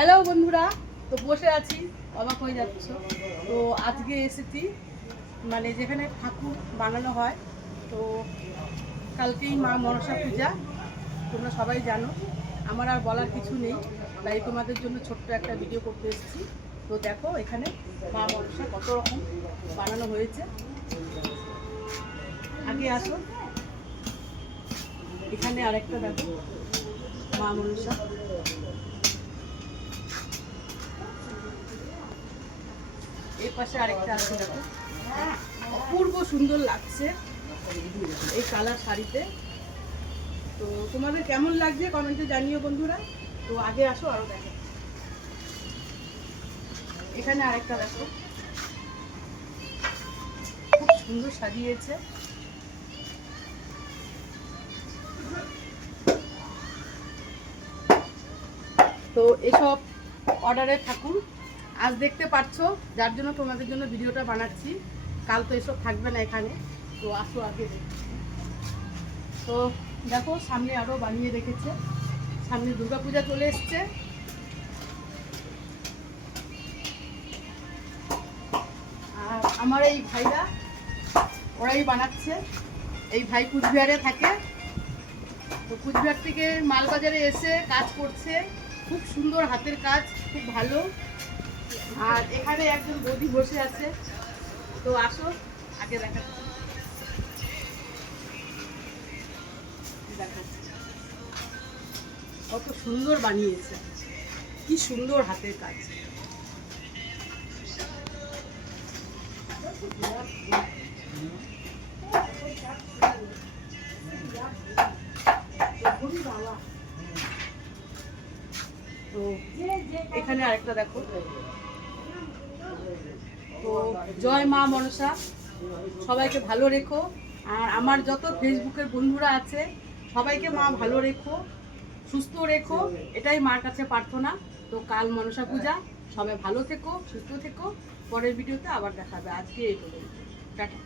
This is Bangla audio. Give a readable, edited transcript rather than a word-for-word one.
হ্যালো বন্ধুরা, তো বসে আছি, অবাক হয়ে যাচ্ছ। তো আজকে এসেছি মানে যেখানে ঠাকুর বানানো হয়। তো কালকেই মা মনসা পূজা, তোমরা সবাই জানো, আমার আর বলার কিছু নেই, তাই তোমাদের জন্য ছোট্ট একটা ভিডিও করতে এসেছি। তো দেখো এখানে মা মনসা কত রকম বানানো হয়েছে। আগে আসো, এখানে আরেকটা দেখো মা মনসা। এর পাশে আরেকটা আছে দেখো, অপূর্ব সুন্দর লাগছে এই কালার শাড়িতে। তো তোমাদের কেমন লাগছে কমেন্টে জানিও বন্ধুরা। তো আগে আসো আরো দেখো, এখানে আরেকটা দেখো, খুব সুন্দর সাজিয়েছে। তো এসব অর্ডারের ঠাকুর আজ দেখতে পাচ্ছ, যার জন্য তোমাদের জন্য ভিডিওটা বানাচ্ছি। কাল তো এসব থাকবে না এখানে। তো আসো আগে দেখো। তো দেখো সামনে আরও বানিয়ে রেখেছে, সামনে দুর্গাপূজা চলে এসছে। আর আমার এই ভাইরা ওরাই বানাচ্ছে। এই ভাই কুচবিহারে থাকে, তো কুচবিহার থেকে মালবাজারে এসে কাজ করছে। খুব সুন্দর হাতের কাজ, খুব ভালো। আর এখানে একজন বৌদি বসে আছে। তো আসো আগে দেখাচ্ছি, দেখো কত সুন্দর বানিয়েছে, কি সুন্দর হাতের কাজ। তো এখানে আরেকটা দেখো। তো জয় মা মনসা, সবাইকে ভালো রেখো। আর আমার যত ফেসবুকের বন্ধুরা আছে সবাইকে মা ভালো রেখো, সুস্থ রেখো, এটাই মার কাছে প্রার্থনা। তো কাল মনসা পূজা, সবাই ভালো থেকো, সুস্থ থেকো। পরের ভিডিওতে আবার দেখাবে। আজকে এই পর্যন্ত, টাটা।